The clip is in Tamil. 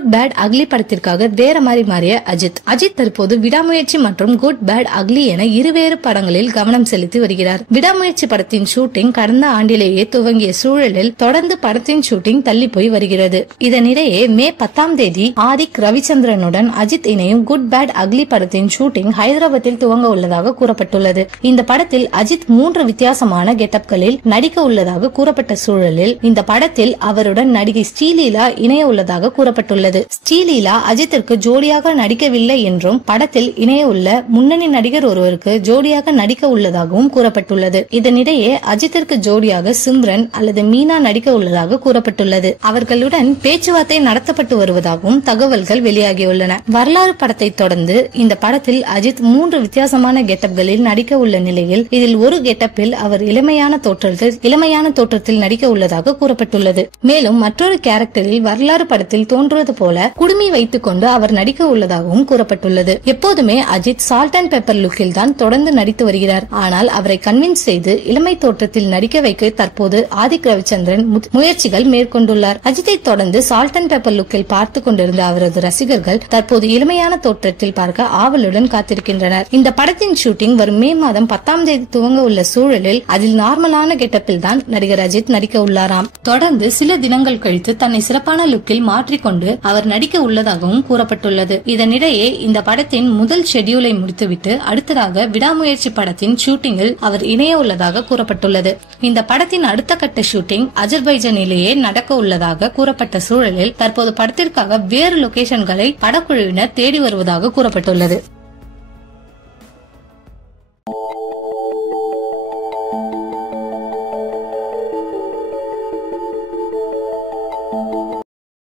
குட் பேட் அக்லி படத்திற்காக வேற மாதிரி மாறிய அஜித் தற்போது விடாமுயற்சி மற்றும் குட் பேட் அக்லி என இருவேறு படங்களில் கவனம் செலுத்தி வருகிறார். விடாமுயற்சி படத்தின் ஷூட்டிங் கடந்த ஆண்டிலேயே துவங்கிய சூழலில் தொடர்ந்து படத்தின் ஷூட்டிங் தள்ளி போய் வருகிறது. இதனிடையே மே 10ஆம் தேதி ஆதிக் ரவிச்சந்திரனுடன் அஜித் இணையும் குட் பேட் அக்லி படத்தின் ஷூட்டிங் ஹைதராபாத்தில் துவங்க உள்ளதாக கூறப்பட்டுள்ளது. இந்த படத்தில் அஜித் 3 வித்தியாசமான கெட்டப்களில் நடிக்க உள்ளதாக கூறப்பட்ட சூழலில் இந்த படத்தில் அவருடன் நடிகை ஸ்ரீலீலா இணைய உள்ளதாக கூறப்பட்டுள்ளது. ஸ்ரீலீலா அஜித்திற்கு ஜோடியாக நடிக்கவில்லை என்றும் படத்தில் இணைய உள்ள முன்னணி நடிகர் ஒருவருக்கு ஜோடியாக நடிக்க உள்ளதாகவும் கூறப்பட்டுள்ளது. இதனிடையே அஜித்திற்கு ஜோடியாக சிம்ரன் அல்லது மீனா நடிக்க உள்ளதாக கூறப்பட்டுள்ளது. அவர்களுடன் பேச்சுவார்த்தை நடத்தப்பட்டு வருவதாகவும் தகவல்கள் வெளியாகியுள்ளன. வரலாறு படத்தை தொடர்ந்து இந்த படத்தில் அஜித் 3 வித்தியாசமான கெட்டப்களில் நடிக்க உள்ள நிலையில் இதில் ஒரு கெட்டப்பில் அவர் இளமையான தோற்றத்தில் நடிக்க உள்ளதாக கூறப்பட்டுள்ளது. மேலும் மற்றொரு கேரக்டரில் வரலாறு படத்தில் தோன்றுவது போல குடுமி வைத்துக் கொண்டு அவர் நடிக்க உள்ளதாகவும் கூறப்பட்டுள்ளது. எப்போதுமே அஜித் சால்ட் அண்ட் பெப்பர் லுக்கில் தான் தொடர்ந்து நடித்து வருகிறார். ஆனால் அவரை கன்வின்ஸ் செய்து இளமை தோற்றத்தில் நடிக்க வைக்க தற்போது ஆதிக் ரவிச்சந்திரன் முயற்சிகள் மேற்கொண்டுள்ளார். அஜித்தை தொடர்ந்து சால்ட் அண்ட் பெப்பர் லுக்கில் பார்த்துக் கொண்டிருந்த அவரது ரசிகர்கள் தற்போது இளமையான தோற்றத்தில் பார்க்க ஆவலுடன் காத்திருக்கின்றனர். இந்த படத்தின் ஷூட்டிங் வரும் மே மாதம் 10ஆம் தேதி துவங்க உள்ள சூழலில் அதில் நார்மலான கெட்டப்பில் தான் நடிகர் அஜித் நடிக்க உள்ளாராம். தொடர்ந்து சில தினங்கள் கழித்து தன்னை சிறப்பான லுக்கில் மாற்றிக்கொண்டு அவர் நடிக்க உள்ளதாகவும் கூறப்பட்டுள்ளது. இதனிடையே இந்த படத்தின் முதல் ஷெட்யூலை முடித்துவிட்டு அடுத்ததாக விடாமுயற்சி படத்தின் ஷூட்டிங்கில் அவர் இணைய உள்ளதாக கூறப்பட்டுள்ளது. இந்த படத்தின் அடுத்த கட்ட ஷூட்டிங் அஜர்பைஜானிலேயே நடக்க உள்ளதாக கூறப்பட்ட சூழலில் தற்போது படத்திற்காக வேறு லொகேஷன்களை படக்குழுவினர் தேடி வருவதாக கூறப்பட்டுள்ளது.